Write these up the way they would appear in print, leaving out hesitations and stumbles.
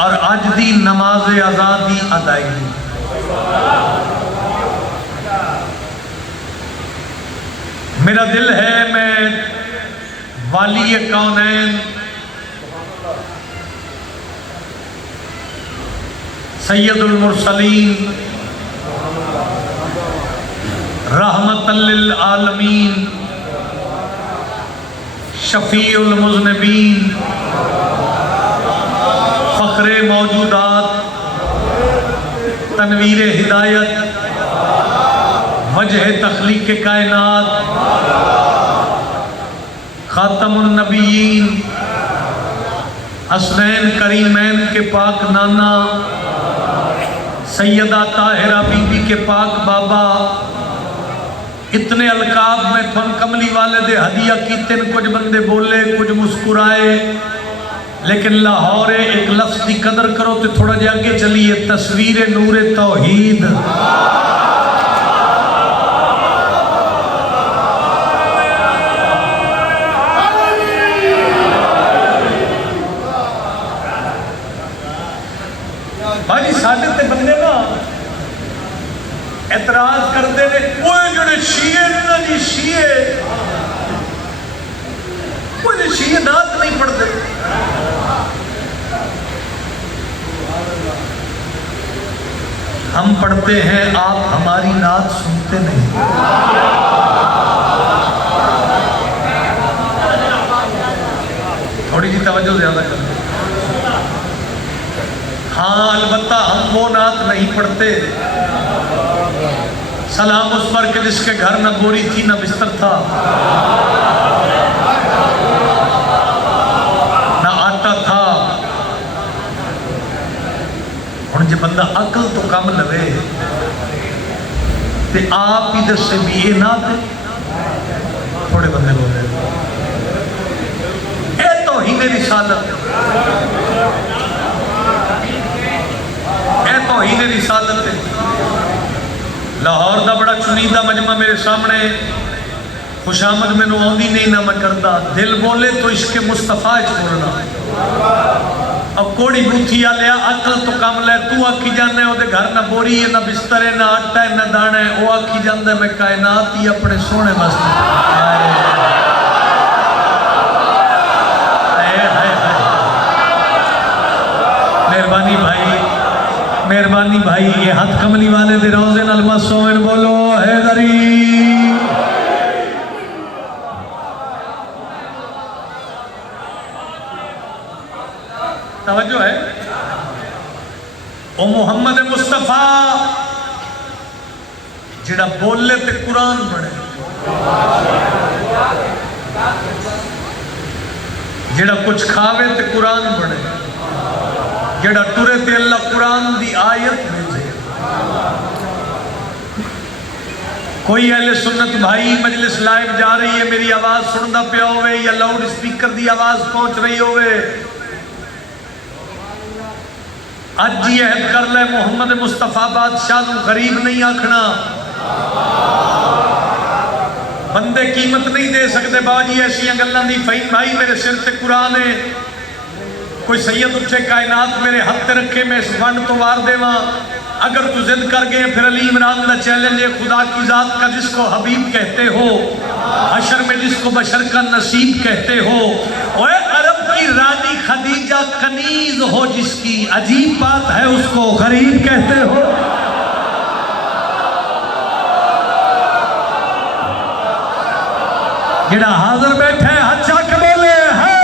और अज दी नमाज आज़ादी अदायगी। मेरा दिल है मैं वाली कौनैन सैयदुल मुरसलीन रहमतल लिल आलमीन शफीउल मुज़निबीन फ़ख्रे मौजूदात तनवीर हिदायत वजह तख्लीक़ कायनात ख़ातमुन नबिय्यीन हसनैन करीमैन के पाक नाना सैयदा ताहिरा बीबी के पाक बाबा इतने अलकाब में थन कमली वाले दे हदिया कीते कुछ बंदे बोले कुछ मुस्कुराए, लेकिन लाहौर एक लफ्ज़ की कदर करो तो थोड़ा जा आगे चलिए। तस्वीर नूरे तौहीद भाजी साढ़े ते बंदे ना एतराज करते ने जो शीए ना जी शीए नात नहीं पढ़ते। हम पढ़ते हैं, आप हमारी नात सुनते नहीं। थोड़ी सी तवज्जो ज्यादा करते। हाँ अलबत्ता हम वो नात नहीं पढ़ते। सलाम उस पर के जिसके घर न बोरी थी न बिस्तर था, न आटा था। और जो बंदा अकल तो कम लवे ते आप ही दसे भी ये ना थे। थोड़े बंदे बोले ये तो ही मेरी रिसालत तो ही मेरी रिसालत है। लाहौर का बड़ा चुनीदा मजमा मेरे सामने, खुशामद मैनू आती नहीं ना मैं करता। दिल बोले तो इसके मुस्तफा बोलना। अब कोड़ी बूथी आ लिया अकल तो कम लै, तू आखी जाना वो घर ना बोरी है ना बिस्तर है ना आटा है ना दाना है। वो आखी जाता मैं कायनात ही अपने सोने वास्ते। मेहरबानी भाई, मेहरबानी भाई, ये हाथ कमली वाले दे रोजे नाल मसोन बोलो हैदरी। तवज्जो है। ओ मोहम्मद मुस्तफा जिहड़ा बोले ते कुरान पढ़े, जिहड़ा कुछ खावे ते कुरान पढ़े, जेड़ा टुरे ते अल्लाह कुरान दी आयत भेजे। कोई अहले सुन्नत भाई मजलिस लाइव जा रही है, मेरी आवाज सुनता पिया होवे या लाउड स्पीकर दी आवाज पहुंच रही होवे, अज ही अहद कर ले मोहम्मद मुस्तफा बादशाह नूं गरीब नहीं आखना। बंदे कीमत नहीं दे सकते बाजी ऐसिया गल्लां दी। फहीम भाई मेरे सिर ते कुरान है, कोई सैयद उठे कायनात मेरे हाथ रखे मैं इस वंड तो वार देवा। अगर तू जिद कर गए फिर अली इमरान का चैलेंज है, खुदा की जात का जिसको हबीब कहते हो, हशर में जिसको बशर का नसीब कहते हो। ओए अरब की रानी खदीजा कनीज हो जिसकी, अजीब बात है उसको गरीब कहते हो। जेड़ा हाजिर बैठे हाथ जाके बोले है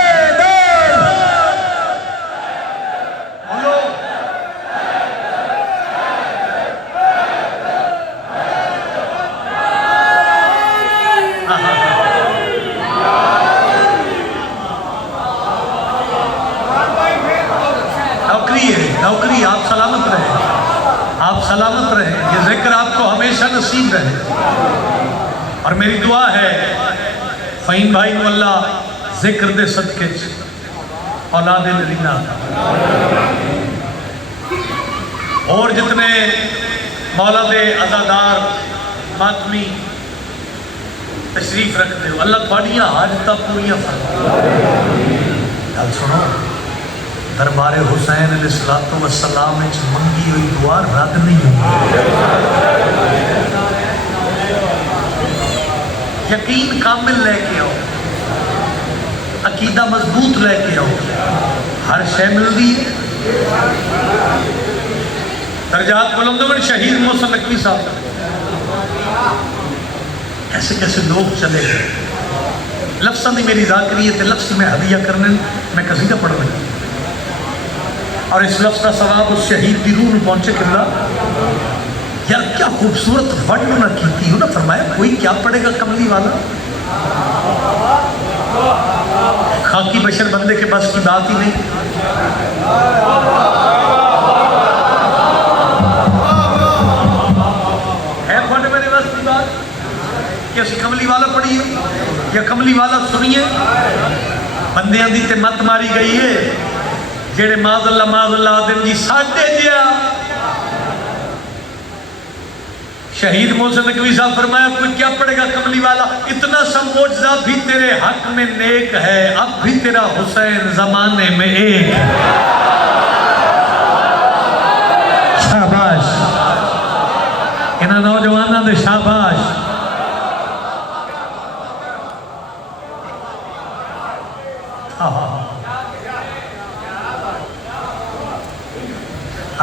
नौकरी। आप सलामत रहे, आप सलामत रहे, ये जिक्र आपको हमेशा नसीब रहे। और मेरी दुआ है फहीम भाई को अल्लाह जिक्र दे सदके औलाद नरीना और जितने मौला दे अज़ादार मातमी तशरीफ रखते हो, अल्लाह थोड़ियां हाजत पूरियां फरमाए। गल सुनो, दरबार हुसैन अलैहिस्सलातु वस्सलाम में मंगी हुई दुआ रद्द नहीं होगी। यकीन कामिल लेके आओ, अकीदा मजबूत लेके आओ, हर शय मिलती है। दर्जात बुलंद शहीद मोहसिन नकवी साहब, ऐसे कैसे लोग चले गए। लफ्ज़ की मेरी जाकरी है, लफ्ज़ में हदिया करने मैं कसीदा पढ़ लगी और इस लफ्ज़ का सवाब उस शहीद की रूह में पहुंचे। किला यार क्या खूबसूरत वर्णना की हो ना, फरमाया कोई क्या पढ़ेगा कमली वाला, खाकी बशर बंदे के बस की बात ही नहीं। है थोड़े मेरे बस की बात कि असं कमली वाला पढ़िए या कमली वाला सुनिए। बंदियां दी ते मत मारी गई है जेड़े माज़अल्लाह आदम जी साढ़े जिया। शहीद मोहसिन नकवी साहब फरमाया कोई क्या पढ़ेगा कमली वाला, इतना सा मौजज़ा भी तेरे हक में नेक है, अब भी तेरा हुसैन जमाने में एक। शाबाश इन्हां नौजवानों दे शाबाश।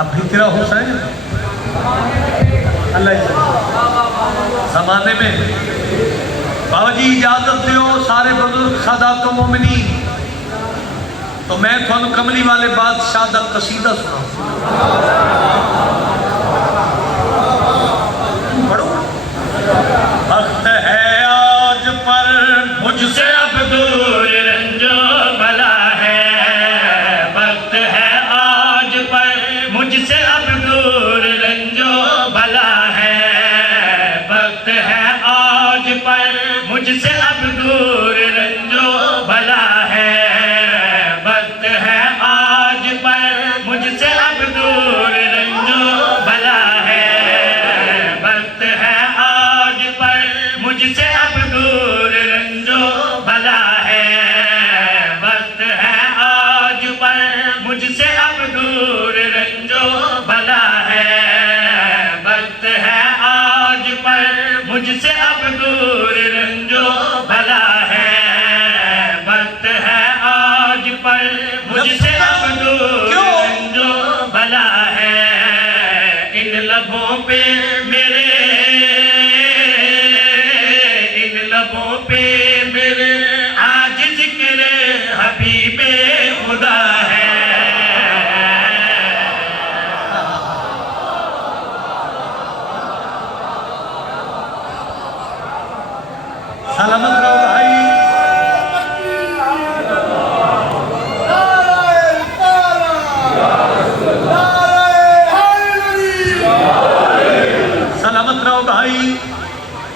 अब भी तेरा हुसैन अल्लाह जमाने में। बाबा जी इजाजत दो सारे बुजुर्ग सादात मोमिनी, तो मैं थानू कमली वाले बादशाह दा कसीदा सुना पढ़ो। वक्त है आज पर मुझसे अब दूर रंजो भला है, वक्त है आज पर मुझसे अब दूर रंजो भला है, वक्त है आज पर मुझसे अब दूर रंजो भला है, वक्त है आज पर मुझसे अब दूर रंजो भला है, वक्त है आज पर मुझसे अब दूर रंजो भला है, वक्त है आज पर मुझसे अब दूर रंजो भला है, वक्त है आज पर मुझसे अब दूर रंजो भला है, वक्त है आज पर मुझसे अब दूर रंजो भला है। इन लबों पे मेरे, इन लबों पे मेरे आज जिक्र हबीबे खुदा है। सलामत रहो भाई। सलामत रहो भाई।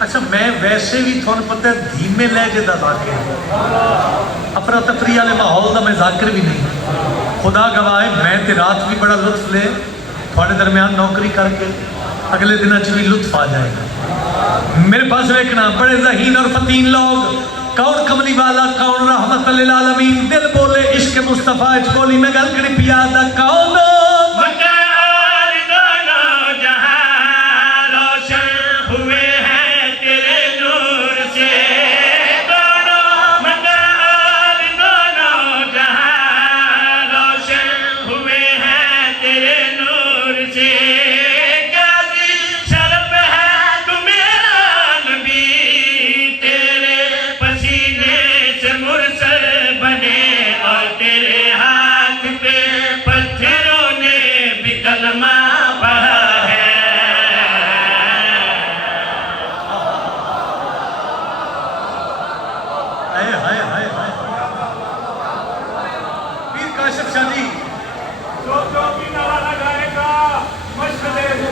अच्छा मैं वैसे भी थोड़ा पता धीमे लहजे का जाकिर, अफरा तफरी वाले माहौल का मैं जाकिर भी नहीं। खुदा गवाह है मैं ते रात भी बड़ा लुत्फ ले थोड़े दरम्यान नौकरी करके, अगले दिनों च भी लुत्फ आ जाएगा। मेरे पास देखना बड़े ज़हीन और फतीन लोग, कौन कमली वाला कौन रहमत लिल आलमीन, दिल बोले इश्क मुस्तफा इच बोली मैं गल करी पिया दा कौन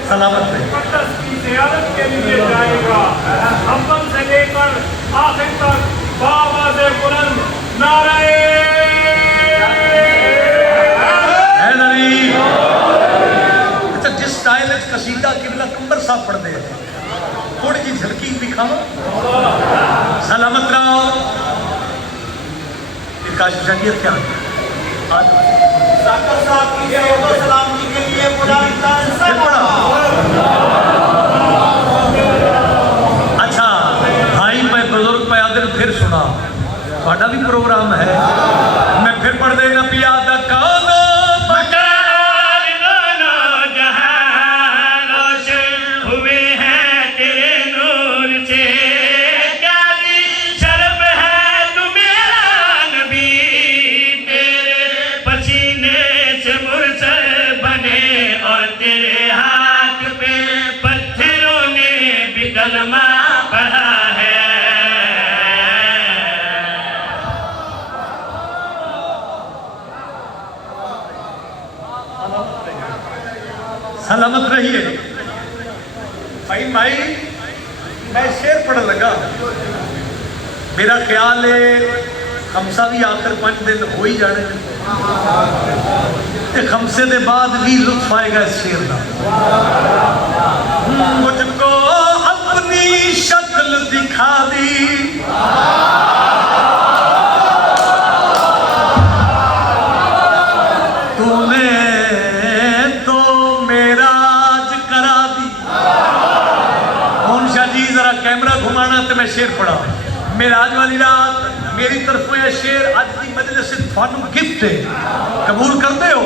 सलामत है की ज़ियारत के लिए जाएगा। अव्वल से लेकर आखिर तक बावाज़े बुलंद नारे हैदरी। अच्छा जिस स्टाइल कसीदा किबला कंबर साहब पढ़ते हैं, थोड़ी जी झलकी दिखाओ। सलामत रहो। काशिफ शाह क्या आज डॉक्टर साहब की सलामती के लिए अच्छा भाई, मैं बुजुर्ग पे आदिल फिर सुना, थोड़ा भी प्रोग्राम है, मैं फिर पढ़ देना पिया दा कानो सलामत रहिए। भाई मैं शेर पढ़ लगा, मेरा ख्याल है खमसा भी आखिर 5 दिन हो ही जाने, खमसे के बाद भी लुत्फ आएगा इस शेर का। मुझको अपनी शक्ल दिखा दी, तूने तो मेराज करा दी। मोहन शाह जी जरा कैमरा घुमाना तो मैं शेर पढ़ा। मेराज वाली रात मेरी तरफों यह शेर आज की मजलिस से थानू गिफ्ट है, कबूल करते हो?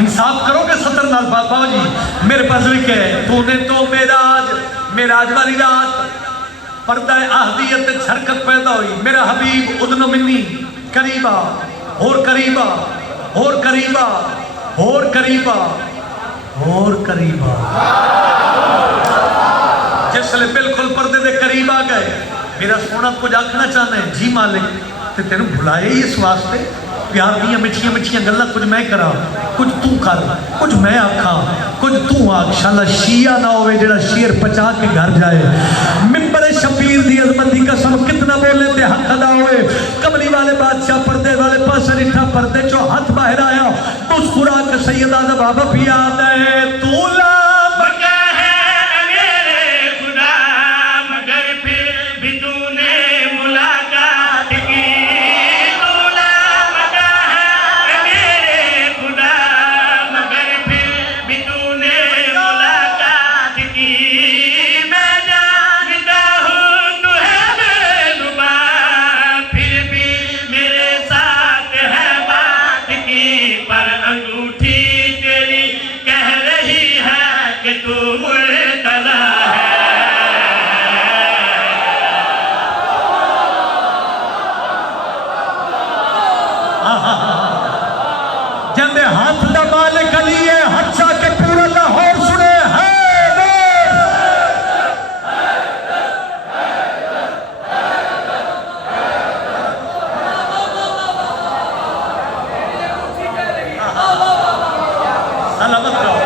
इंसाफ करोगे सतर नाल बाबा जी? मेरे पास लिखे है, तूने तो मेराज वाली रात पर्दा आहदियत हरकत पैदा हुई, मेरा हबीब उदनो मिन्नी करीबा और करीबा और करीबा और करीबा और करीबा। जिसले बिल्कुल पर्दे दे करीब आ गए, मेरा सोना कुछ आखना चाहना है, जी मालिक ते तेन बुलाए ही इस वास्ते, प्यार दियां मिठियां मिठियां गल्लां कुछ मैं करा, कुछ तू कर, कुछ मैं आखा, कुछ तू आख। शाला शिया ना होवे जेड़ा शेर पचा के घर जाए। मिंबर शबीर दी अजमत दी कसम कितना बोले ते हक अदा होए। कमली वाले बादशाह पर्दे वाले पास रिठा, पर्दे चो हाथ बाहर आया, मुस्कुरा के सैयदा दा बाबा भी आता है, तू ला जंदे हाथ दा मालिक अली है, हत्सा के पूरा लाहौर सुने है। सलामत रहो,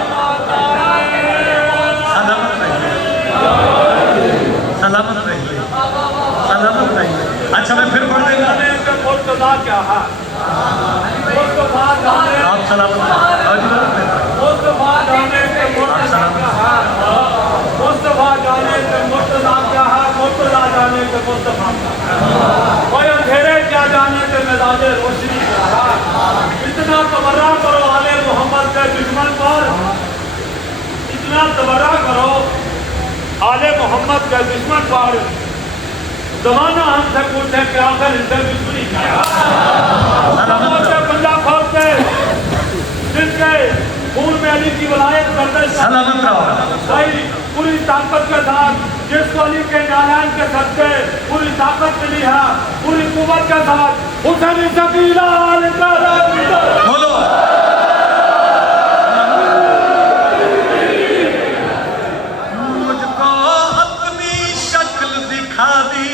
सलामत रहिए, सलामत रहिए, सलामत रहिए। अच्छा मैं फिर पढ़ देगा, क्या है आप सलामत मुस्तफा जाने के मुर्तजा क्या है, मुस्तफा जाने के मुर्तजा क्या है, मुर्तजा जाने के मुस्तफा क्या है, कोई अंधेरे क्या जाने के मिजाजे रोशनी क्या है। इतना तबर्रा करो आले मोहम्मद के दुश्मन पर, इतना तबर्रा करो आले मोहम्मद के दुश्मन पर। जमाना हमसे पूछे कि आखिर इनसे दुश्मनी क्या है। पंजाब खोलते जिनके खून में अली की वलायत करते पूरी ताकत के साथ, जिसको अली के नारायण के सदके पूरी ताकत मिली है, पूरी कुव्वत के साथ हुसैन शकीला बोलो। मुझको अपनी शक्ल दिखा दी,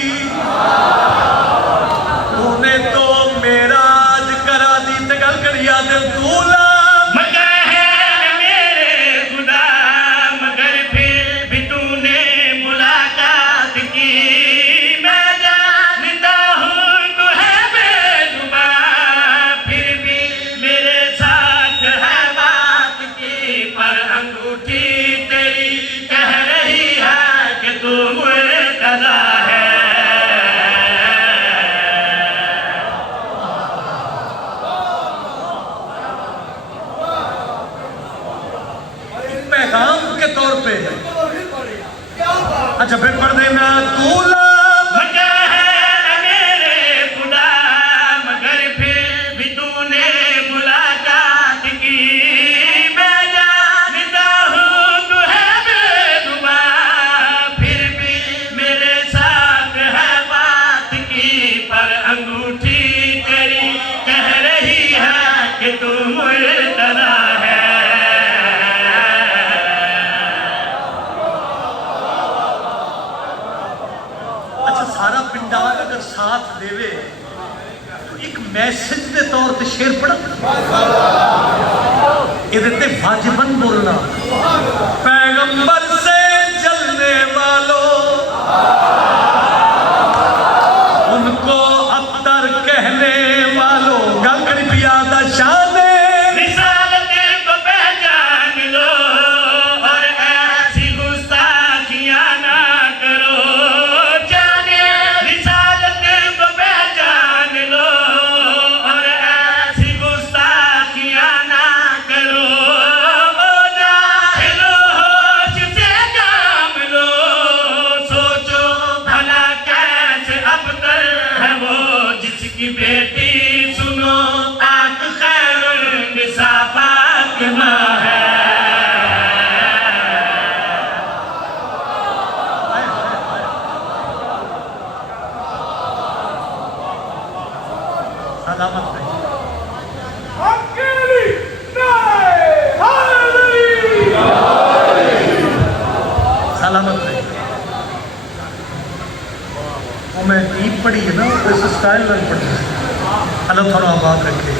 तूने तो मेराज करा दी। ते गल करिया दिल तूला मेरे साथ तौर पे। अच्छा फिर पढ़ देना तूला साथ देवे तो एक मैसेज के तौर पर शेर पढ़ा ये वाजिबन बोलना पैगंबर से चलने वालों उनको अख्तर कहने वालों गंगड़ी पियादा शान पढ़ी है ना इस स्टाइल में पढ़ी। अल्लाह थोड़ा आबाद रखे।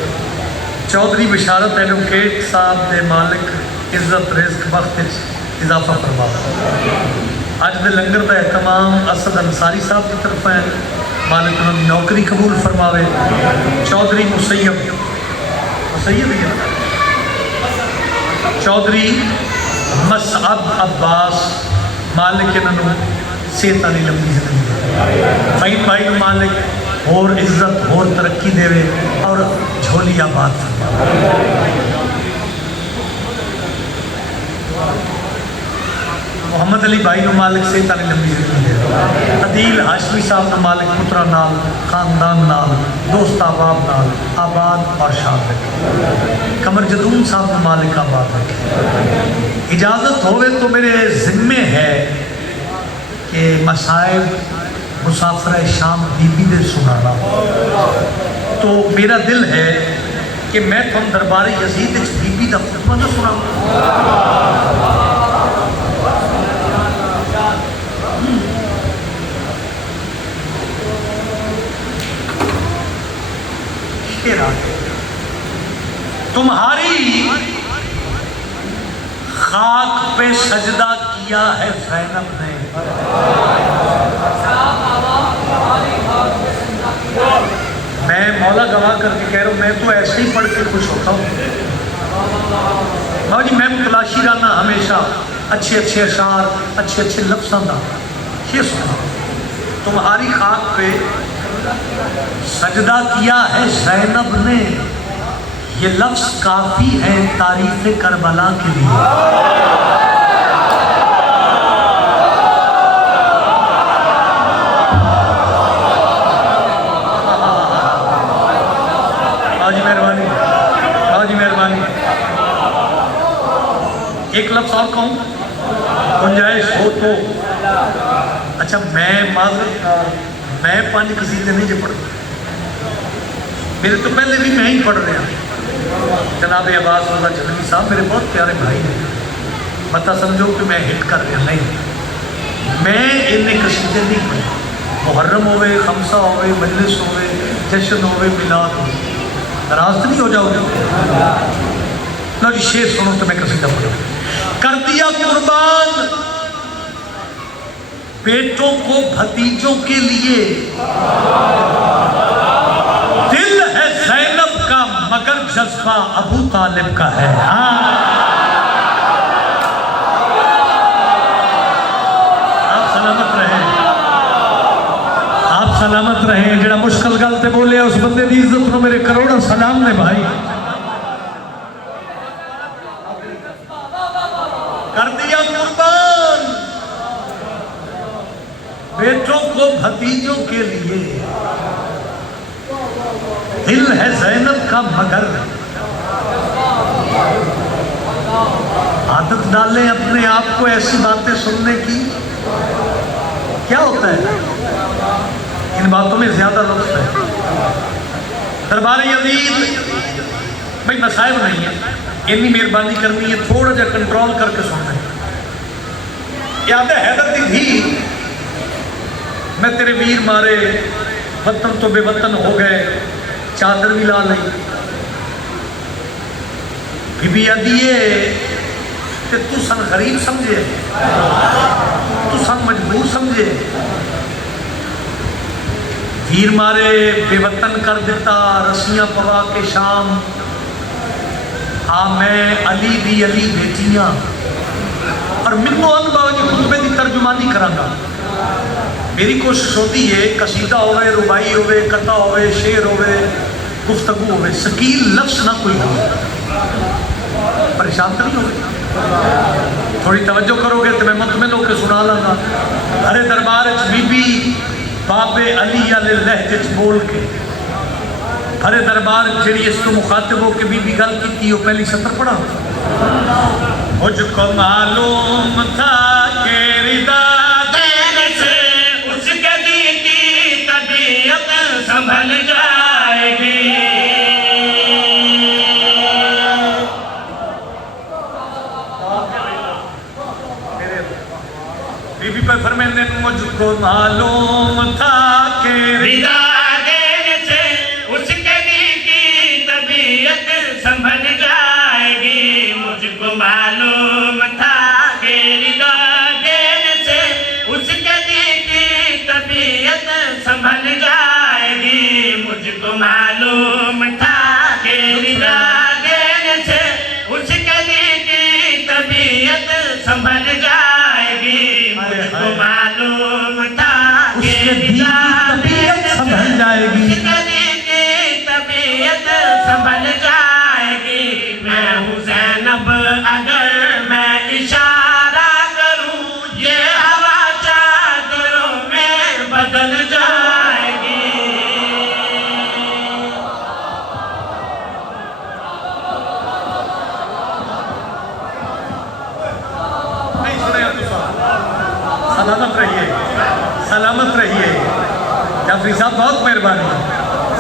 चौधरी बिशारत एडवोकेट साहब के मालिक इज्जत रिज़्क वक्त इजाफा फरमा। अज के लंगर का एहतमाम असद अंसारी साहब की तरफ है, मालिक उन्होंने नौकरी कबूल फरमावे। चौधरी मुसैयब चौधरी मसअब अब्बास मालिक इन्होंने सेहत वाली लंबी जिंदगी भाई भाई मालिक और इज्जत और तरक्की देवे और झोली आबाद मोहम्मद अली भाई मालिक से ताली लंबी जिंदगी दे। अदील हाशमी साहब मालिक पुत्रा नाल खानदान नाल दोस्त अहबाब नाल आबाद और शाद रखे। कमर जदून साहब मालिक आबाद रखे। इजाज़त होवे तो मेरे जिम्मे है कि मसाइब मुसाफिर शाम बीबी दे सुनाना। तो मेरा दिल है कि मैं तुम दरबार यजीद बीबी का खुतबा ना सुना। तुम्हारी खाक पे सजदा किया है ज़ैनब ने। मैं मौला गवाह करके कह रहा हूँ, मैं तो ऐसे ही पढ़ के खुश होता हूँ। जी मैं तलाशी रहना हमेशा अच्छे अच्छे अशार अच्छे अच्छे लफ्ज़ों का। ये सुना तुम्हारी खाक पे सजदा किया है ज़ैनब ने, ये लफ्ज़ काफ़ी है तारीफ़ करबला के लिए। एक लफ्ज़ और कहूँ गुंजाइश हो तो। अच्छा मैं पांच कसीदे नहीं जो पढ़ता, मेरे तो पहले भी मैं ही पढ़ रहा। जनाब अब्बास जलवी साहब मेरे बहुत प्यारे भाई हैं, पता समझो कि मैं हिट कर रहा नहीं। मैं इन्ने कसीदे नहीं पढ़े। मुहर्रम होवे, खमसा होवे, मजलिस होवे, जश्न होवे, मिलाद हो, नाराज तो नहीं हो जाओगे? लो जी शेर सुनो तो मैं कसीदा पढ़ूँ। कर दिया कुर्बान बेटों को भतीजों के लिए, दिल है ज़ैनब का मगर जज्बा अबू तालिब का है। आप सलामत रहें, आप सलामत रहें। जरा मुश्किल गल ते बोले उस बंदे की इज्जत को मेरे करोड़ों सलाम ने भाई। कर दिया बेटों को भतीजों के लिए दिल है ज़ैनब का मगर आदत डालें अपने आप को ऐसी बातें सुनने की। क्या होता है इन बातों में ज्यादा लुत्फ है। दरबार यजीद भाई मसाइब नहीं है, इतनी मेहरबानी करनी है, थोड़ा जा कंट्रोल करके सुनना है। याद है हैदर दी थी, मैं तेरे वीर मारे वतन तो बेवतन हो गए, चादर भी ला ली। बीबी आदिए कि तू सन गरीब समझे, तू सन मजबूर समझे, वीर मारे बेवतन कर देता, रस्सियां पवा के शाम आ मैं अली दी अली भेजियां और मिनो अनबाव की खुतबे की तर्जुमानी करांगा। मेरी कोशिश होती है कसीदा होवे, रुबाई होवे, कथा होवे, शेर होवे, गुफ्तगू होवे, शकील लफ्ज ना कोई हो। परेशान तो नहीं होगे? थोड़ी तवज्जो करोगे तो मैं मुतमिन होकर सुना लांगा। अरे दरबार बीबी बाबे अली वाले लहजे च बोल के अरे दरबार जी इस तो मुखातिब हो के बीबी गल की वो पहली सत्र पढ़ा। मुझको मालूम था कि रिदा देने से उसके दी की तबीयत संभल जाएगी। बीबी पर फरमाते मुझको मालूम था कि रिदा देने से उसके दी की तबीयत संभल जाएगी। मुझको मालूम था कि रिदा देने से उसके दी की तबीयत संभल जाएगी। मुझको मालूम था कि रिदा देने से उसके दी की तबीयत संभल जाएगी। मुझको मालूम था कि रिदा तबीयत संभल जाएगी, तबीयत संभल जाएगी। मैं हूँ ज़ैनब अगर मैं इशारा करूँ ये हवा चादरों में बदल जाएगी। नहीं सुने सलामत रहिए, सलामत रहिए। जाफरी साहब बहुत मेहरबानी,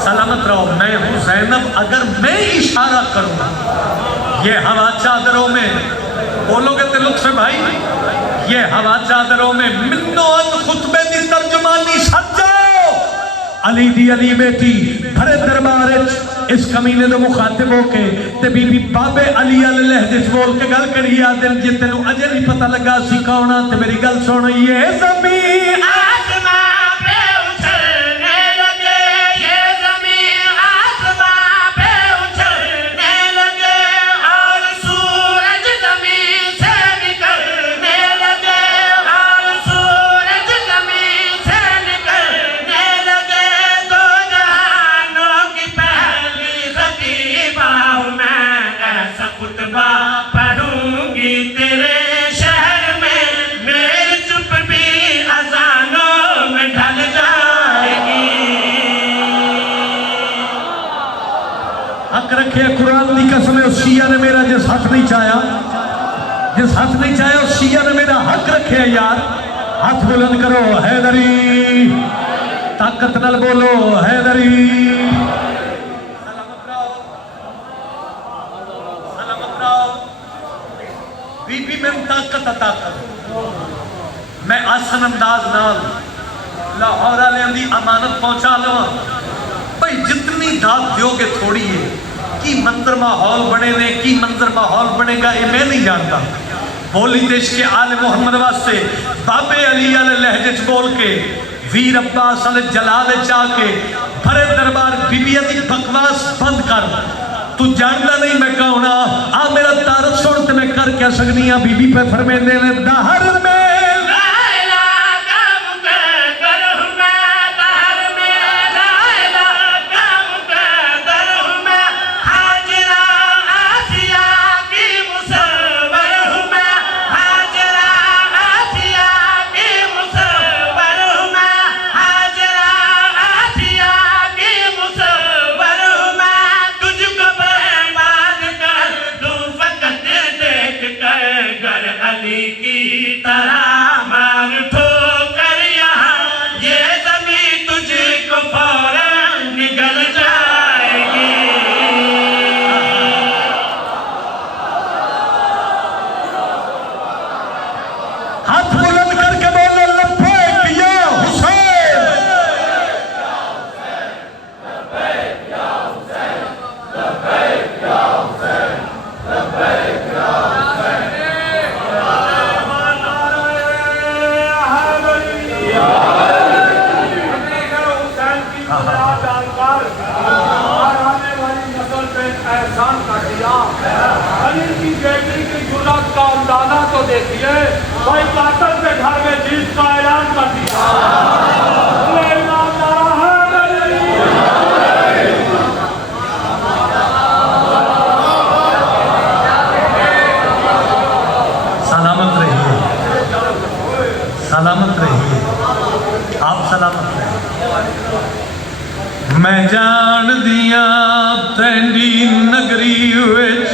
सलामत रहो। मैं हूँ ज़ैनब अगर मैं इशारा करूँ ये हवा चादरों में, बोलोगे तो लुत्फ भाई, ये हवा चादरों में मिन्नो खुतबे दी तर्जुमानी सज जाओ। अली दी अली बेटी भरे दरबार इस कमीने दे मुखातिब होके ते बीबी बाबे अली वाले लहजे च बोल के गल करी। आ दिन जे तेनू अजे नहीं पता लगा सी कौन आ ते मेरी गल सुन। ये ज़मीन आसमां पे उछलने लगे, ये ज़मीन आसमां पे उछलने लगे और सूरज ज़मीन से निकलने लगे और सूरज ज़मीन से निकलने लगे। दो जहानों की पहली खतीबा हूँ मैं, ऐसा खुतबा पढ़ूंगी तेरे शहर में, मेरी चुप भी अजानों में ढल जाएगी। हक रखे कुरान की कसम, उस शिया ने मेरा जिस हक नहीं चाया, जिस हक नहीं चाया उस शिया ने मेरा हक रखे यार। हाथ बुलंद करो हैदरी, ताकत नाल बोलो हैदरी। सलामत रहो, सलामत रहो। बीबी में ताकत अता कर, मैं आसन अंदाज नाल लाहौर वाले दी अमानत पहुंचा लवा। भाई जितनी दात दोगे थोड़ी है, की मंजर माहौल बने ने, की मंजर माहौल बनेगा ये मैं नहीं जानता। बोली देश के आले मोहम्मद वास्ते बाबे अली वाले लहजे च बोल के वीर अब्बास वाले जलाल चाके भरे दरबार बीबी दी बकवास बंद कर। तू जानता नहीं मैं कौन आ मेरा तारफ सुन ते मैं कर क्या सकनी आ। बीबी पे फरमाते ने दहर में देखिए भाई कातल के घर में जीत का ऐलान कर दिया। इमाम नारा है सलामत रहिए, सलामत रहिए, आप सलामत रहिए। मैं जान दिया तेंदी नगरी विच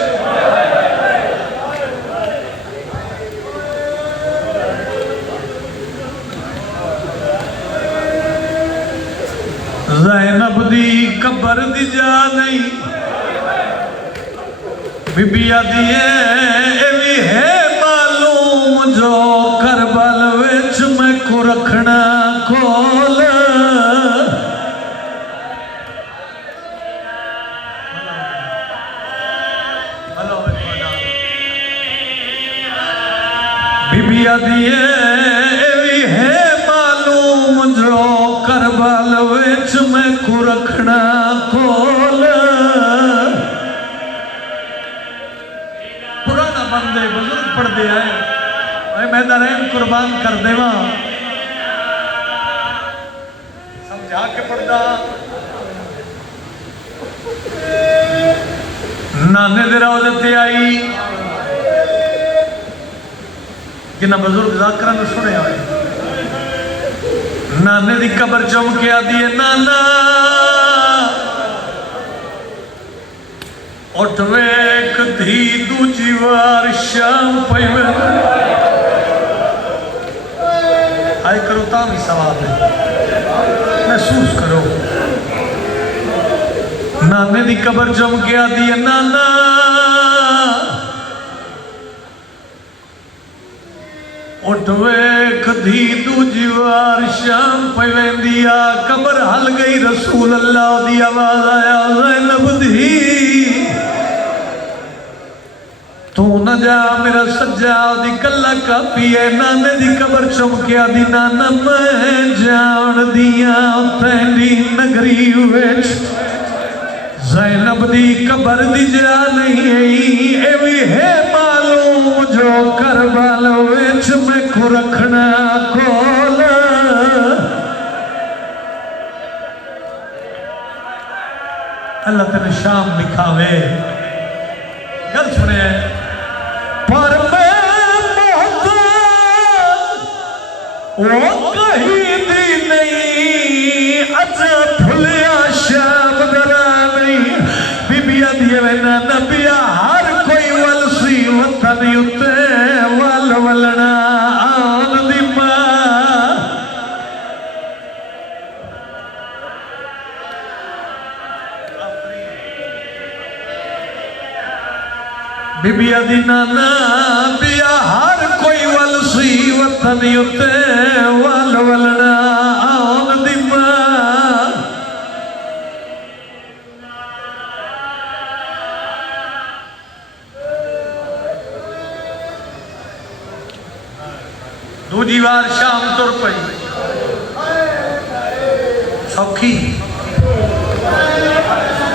ज़ैनब दी कबर दी जा नहीं बीबिया दिए भी है मालूम जो करबल विच मैं को रखना खोल। बीबिया दिए भी है मालूम जो करबल विच मैं को रखना खोल। पुराना बंदे बुजुर्ग पढ़ते आए मैं दरैन कुर्बान कर देवा समझा के पढ़दा। नाने दे रोज़े ते आई जिन्ना बुजुर्ग ज़ाकरा ने सुने आए नाने दी कबर चुम के आदी है नाना उठ वेख धी दूजी वार शाम पई आए करो ता भी सवाब है महसूस करो। नाने दी कबर चुम के आदी है नाना उठ वेख धी दूजी वार शाम पई वेंदी आ कबर हल गई रसूल अल्लाह दी आवाज आया ज़ैनब धी तू न जा मेरा सज्जा दी कला काफी है। नाने दी कबर चुमकिया दी नाना मैं जान दिया तेंदी नगरी विच ज़ैनब दी कबर दी जा नहीं ए भी है मालूम जो करबल विच मैं को रखना खोल। अल्लाह तेरे शाम लिखावे गल सुने पर मैं वो कहीं दी नहीं अच्छा भुलिया शाम दरा नहीं बीबिया दिए ना नबिया हर कोई वल सी वतन उत्ते वल वलना आन दी मां बीबिया दी नाना बिया हर कोई वल सी वतन उत्ते वल वलना आन दी मां। दूजी बार शाम तुर पई सौखी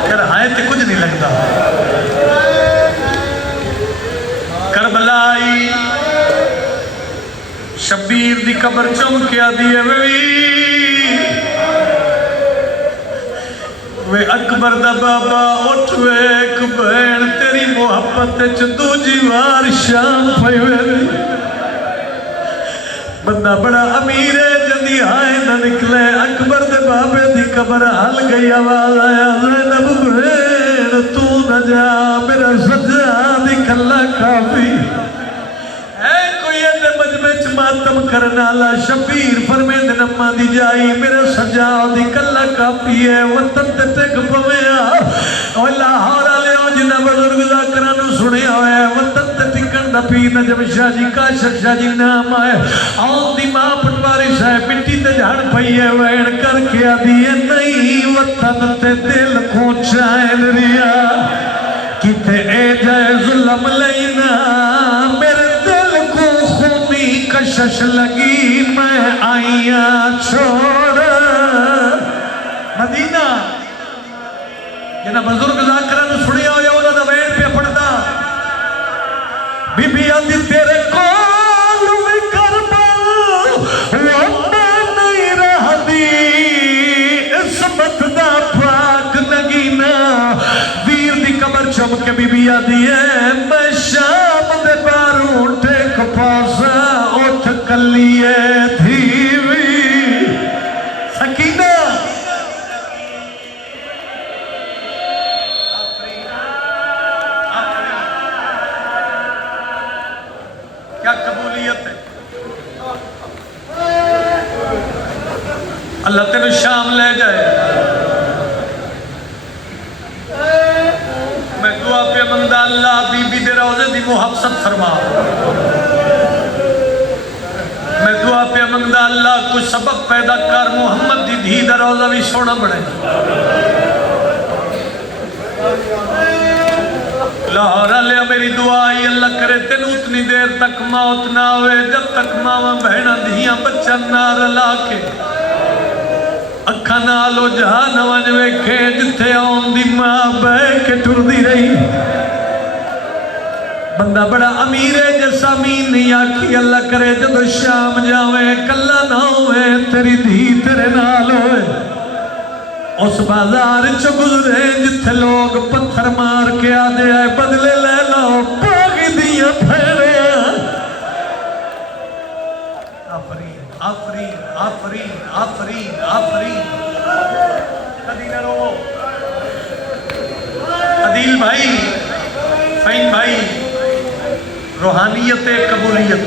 कर हाय ते कुछ नहीं लगता। करबलाई शबीर दी कबर चमकिया दी वे अकबर दा बाबा उठ वेख भैन तेरी मोहब्बत च दूजी बार शाम पई बंदा बड़ा अमीर है जल्दी हाय न निकले अकबर दे बाबे दी कबर हल गई आवाज आया ज़ैनब भैन तू न जा मेरा सज्जा दी कला काफी है कोई एने मजमे च मातम करने वाला शबीर फरमेंद नम्मा दी जाई मेरा सज्जा दी कला काफी है वतन ते टिक पवेया ओ लाहौर वाले जिन्ना बुजुर्ग ज़ाकरा नु सुनिया होया वतन ते टिकन दा पी नजम शाह जी काशफ शाह जी नाम आए आउं दी मां पटवारी साहब मिट्टी ते झाड़ पई है वैण करके आदी है नहीं वतन ते दिल को चैन रिया किते ए जाए जुल्म लेना मेरे दिल को खूनी कशिश लगी मैं आईया छोड़ मदीना जिन्ना बुजुर्ग ज़ाकरा नु सुनिया होया उन्हां दा वैण पे पढ़दा बीबी आंदी तेरे को आदि है मैं शाम दे बारू टेक पासा उठ कलिए थी सकीना क्या कबूलियत है। अल्लाह तेन शाम ले जाए। मैं दुआ पे मंगदा अल्लाह बीबी दे रोजे दी मुहब्बत फरमा। मैं दुआ पे मंगदा अल्लाह कुछ सबक पैदा कर मुहम्मद दी धी दा रोजा भी सोना बने। लाहौर वाले मेरी दुआ आई अल्लाह करे तेन उतनी देर तक मौत ना होए जब तक मावा बहना धियां बच्चा ना रला के अखा नालो जहान वंज वेखे जिथे आउन दी मां बह के टुरदी रही। बंदा बड़ा अमीर है जैसा मीन नहीं आखी अल्लाह करे जब शाम जावे कला ना होए तेरी धी तेरे नाल होए। उस बाजार च गुजरे जिथे लोग पत्थर मार के आदे आए बदले ले लो पागी दियां फेड़ियां। आफरीन आफरीन आफरीन आफरीन आफरीन। कदी ना रो अदील भाई फहीम भाई रूहानियत कबूलियत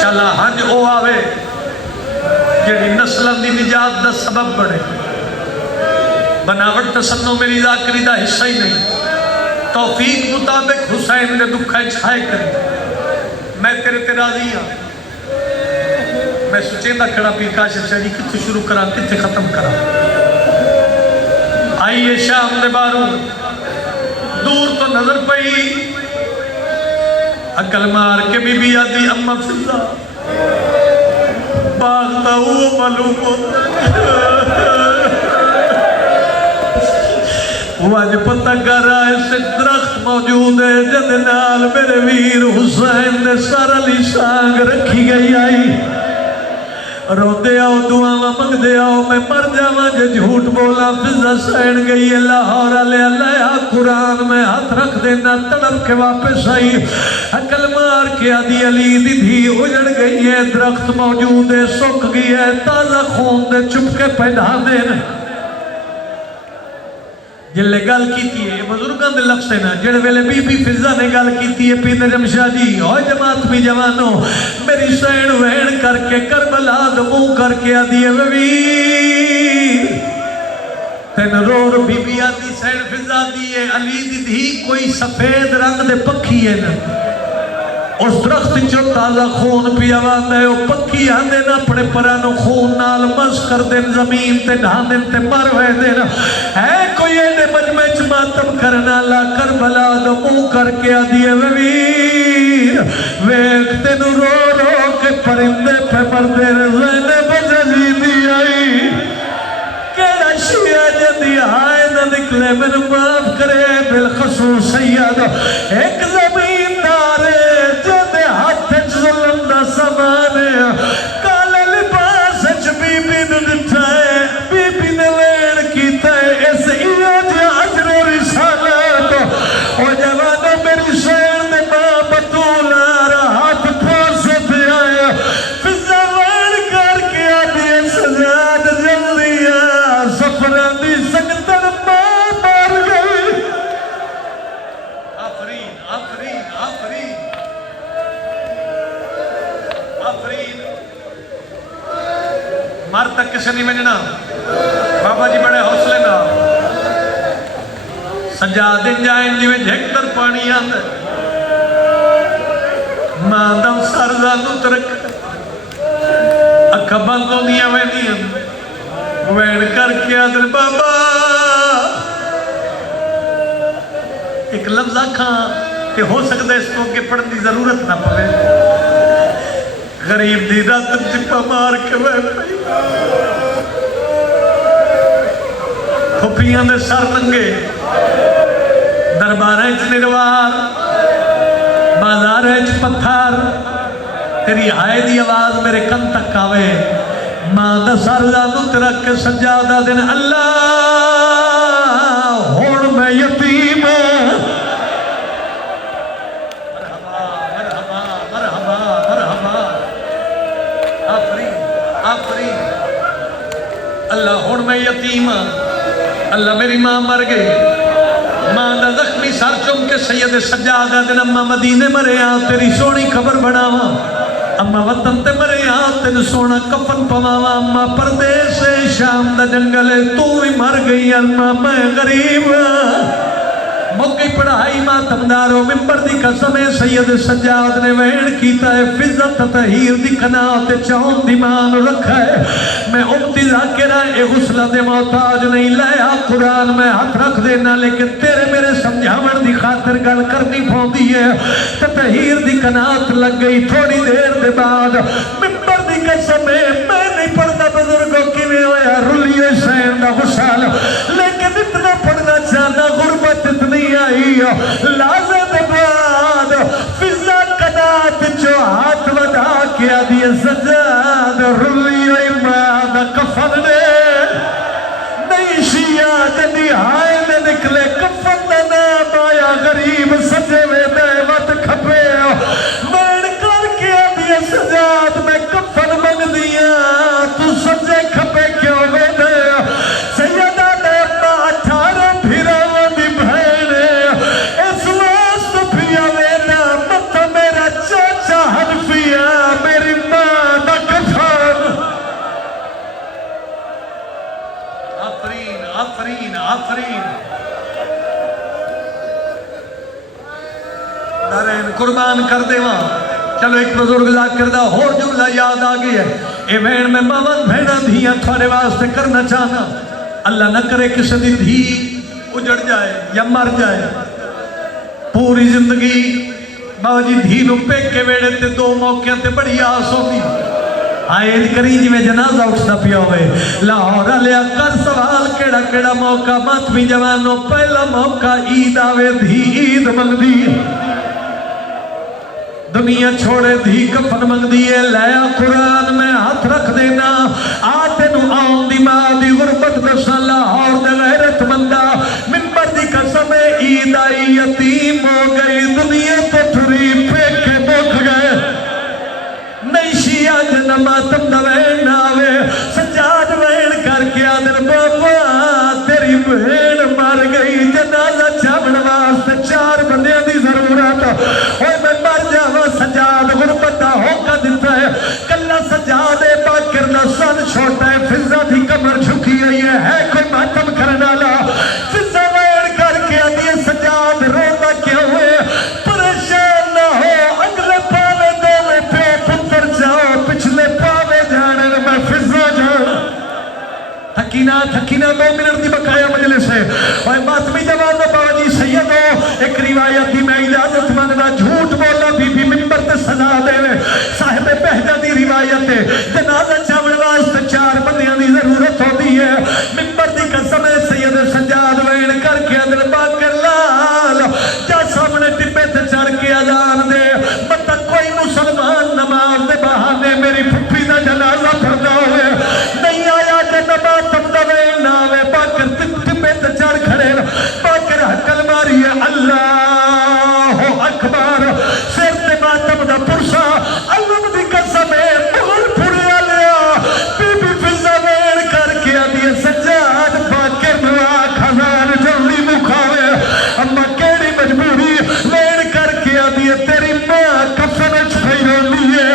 शाला हज ओ आवे जेड़ी नस्लों की निजात का सबब बने। बनावट तसन्नो मेरी जाकरी का हिस्सा ही नहीं। तौफीक मुताबिक हुसैन के दुखा छाए करी। मैं तेरे ते राजी हाँ। मैं सुचेंदा खड़ा पी काशिफ शाह जी कितने शुरू करा कितने खत्म करा। आइए शाम दे बारू दूर तो नजर पई अकल मार के बीबी आदि अम्मा फिजा बागता वो मालूम आज पता कर रहा है से दरख्त मौजूद है जिंद नाल मेरे वीर हुसैन ने सर अली सांग रखी गई आई। रोंदे आओ दुआवा मंगदे आओ मैं मर जावा जे झूठ बोला फिजा सैन गई है। लाहौर वाले अल्लाह कुरान में हाथ रख देना तड़प के वापस आई। अकल मार के आदि अली दी धी उजड़ गई है दरख्त मौजूद है सुख गई है ताजा खून दे चुपके पैदा देन। जिले गल की बुजुर्गों के लफ्ज है ना जिस वेले बीबी फिजा ने गल की है पीर जमशा जी और जमात भी जवानो मेरी सैन वहन करके करबला मुंह करके आदि वीर तेन रोर बीबी आदि सैन फिजा दी है अली दी धी कोई सफेद रंग दे पक्षी है ना उस दरख्त चो ताजा खून पिया है वो पक्षी आंदे ना अपने परा खून नाल मस कर देन जमीन ते ढा देन ते मर वह देन है कोई एडे मजमे च मातम करना ला करबला दो मुंह करके आदि वीर वेख तेन रो रो के परिंदे पे मरदे रज़ने बजली दी आई केड़ा शिया जदी हाय ना निकले मैनू माफ करे बिलखसूस सैयद एक जमींदार हाथ जुल्म दा समान काले लिबास च बीबी नूं दिता है बीबी ने लेन कीता है इस इयो जिहा अजर रिसालत ओ जवानो मेरी सैन दे मां बतूल हाथ फांसे ते आया फिजा लेन करके आदि सजाद जल्दी आ सफरां दी संगतन मां मर गई। आफरीन आफरीन आफरीन मर तक किसे नहीं मिलना। बाबा जी बड़े हौसले ना सजा दिन जाए जिमें झेकतर पानी आंदा मां दम सर जानू तरक अखा बंद होंदियां वहदियां वैन करके आदर बाबा एक लफ्ज आखा कि हो सकता है इसको अगे पढ़ने की जरूरत ना पवे। गरीब दी रात चिप्पा मार के वह खुफियां दे सर नंगे दरबार च निर्वार बाजार च पत्थर तेरी हाय दी आवाज मेरे कन तक आवे मां दा सर जानू ते रख के सज्जादा दिन अल्लाह हुण मैं यतीम यतीम अल्लाह मेरी मां मर गई मां दा जख्मी सर चुम के सैयद सज्जाद दिन अम्मा मदीने मरे आ तेरी सोहनी खबर बनावा अम्मा वतन ते मरे आ तेन सोना कफन पवावा अम्मा परदेस शाम दा जंगल तू ही मर गई अम्मा मैं गरीब मौके पढ़ाई मातमदारो मिंबर दी कसम है सैयद सज्जाद ने वहन कीता है फिज़्ज़त तहीर दी कनात चाउन दी मान रखा है मैं उम्मती ज़ाकिरा ए गुस्ला दे मोहताज नहीं लाया कुरान में हाथ रख देना लेकिन तेरे मेरे समझावन दी खातिर गल करनी पौंदी है ते तहीर दी कनात लग गई थोड़ी देर दे बाद मिंबर दी कसम है मैं नहीं पढ़ता बुजुर्गों किवें होया रुलिए सैन दा गुस्सा लेकिन इतना पढ़ना चाहना गुरबत इतनी आई लाज़त बाद फिज़्ज़ा कनात जो हाथ वधा के आदि सज्जाद रुलिए इमाद कफन ने नहीं शिया जदी हाय ने निकले कफन दा नाम आया गरीब सजे वे मत खपे मैन करके आदि सज्जाद मैं कफन मंग दिया तू सजे खपे क्यों वे दे सैयदा ने 18 फिरावां दी बहन इस वास्ते पिया वेना मत मेरा चाचा हनफिया मेरी मां दा कफन आफरीन आफरीन आफरीन नारायण कुर्बान कर देवा चलो एक बुजुर्ग जाकिर दा होर जुमला याद आ गया है ए बहन मैं मावन भेड़ा धियां थोड़े वास्ते करना चाहना अल्लाह न करे किसी दी धी उजड़ जाए या मर जाए पूरी जिंदगी बाबा जी धी नूं पेके वेड़े ते दो मौकियां ते बड़ी आस होंदी आए करी जिवें जनाजा उठदा पिया होवे लाहौर लिया कर सवाल केड़ा केड़ा मौका मातमी जवानों पहला मौका ईद आवे धी ईद मंगदी दुनिया छोड़े धी कफन मंगदी है लाया कुरान में हाथ रख देना आ तेनू आउन दी मां दी गुरबत दसा लाहौर दे गैरतमंदा मिंबर दी कसम ईद आई यतीम हो गई दुनिया तो ठुरी पेके मुक गए नहीं शिया जन मातम दा वहन आवे सज्जाद वहन करके आदर बाबा तेरी बहन मर गई जनाजा चावण वास्ते 4 बंदियां दी जरूरत ओए मैं मर जावा सज्जाद गुरबत दा होका दिता है कल्ला सज्जाद बाकर दा सन छोटा है फिज़्ज़ा दी कमर झुकी हुई है कोई मातम करने वाला फिज़्ज़ा वहन करके आदि सज्जाद रोंदा क्यों है परेशान ना हो अगले पावे दो में पे पुत्र जाओ पिछले पावे जाने मैं फिज़्ज़ा जाऊं थकीना 2 मिनट की बकाया मजलिस है और मातमी जवान बाबा जी सैयद एक रिवायत की मैं इजाजत मंगदा झूठ बोला बीबी मिंबर ते सजा देवे साहिब बहजा दी रिवायत है जनाजा चावण वास्ते 4 बंदियां दी जरूरत होती है मिंबर दी कसम है सैयद सज्जाद वैन करके अंदर बाकर लाल जा सामने टिब्बे ते चढ़ के अजान दे मत कोई मुसलमान नमाज दे बहाने मेरी फुफी दा जनाजा पढ़दा होवे नहीं आया जनाजा तबदा वैन आवे बाकर टिब्बे ते चढ़ खड़े बाकर हकल मारी है अल्लाह अकबर सिर ते मातम दा पुरसा अल्लाह दी कसम है मोहर पुरिया लिया बीबी फिज़्ज़ा वैन करके आदि सज्जाद बाकर नुआ खजान जल्दी मुखावे अम्मा केड़ी मजबूरी वैन करके आदि तेरी मां कफन च पई रोंदी है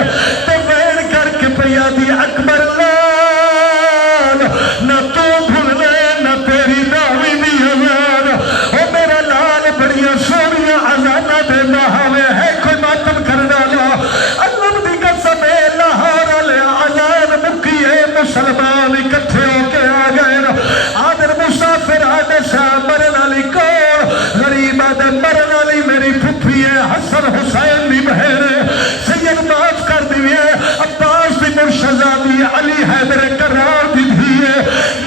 ते वैन करके पई आदि अकबर लाल ना तू भूलने ना तेरी नावी दी हज़ार ओ मेरा लाल बड़िया सोहनिया अजाना देना हवे है कोई मातम करने वाला अल्लाह दी कसम है लाहौर लिया अजान मुकी है मुसलमान इकट्ठे होके आ गए आदर मुसाफिर आदे शाह मरन वाली कौन गरीब आदे मरन वाली मेरी फुफी है हसन हुसैन दी बहन सैयद माफ कर दिए अब्बास दी मुर्शदा दी अली हैदर करार दी धी है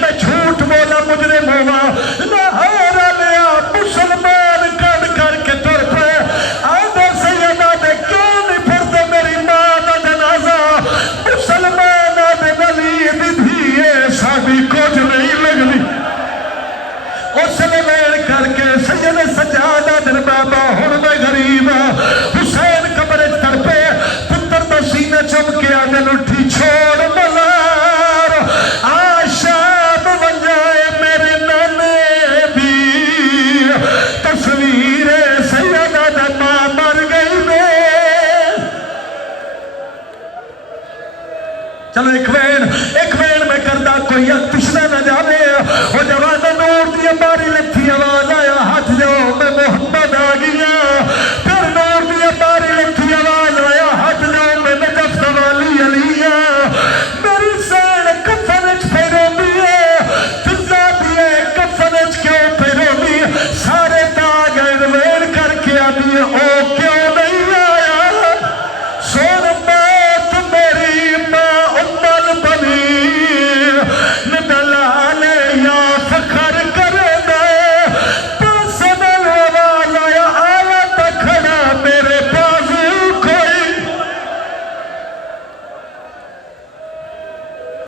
मैं झूठ बोला मुजरिम होवा लाहौर लिया मुसलमान कट करके तुर पे आदे सैयदा दे क्यों नहीं पढ़ते मेरी मां दा जनाजा मुसलमान आदे वली दी धी है साडी कुछ नहीं लगदी उसने वेल करके सैयद सज्जाद आदर बाबा हुण मैं गरीब हुसैन कब्र कोई तुछना न जावे। ओ जवान नूर दी बारी लखी आवाज आया, हाथ जाओ मैं मोहम्मद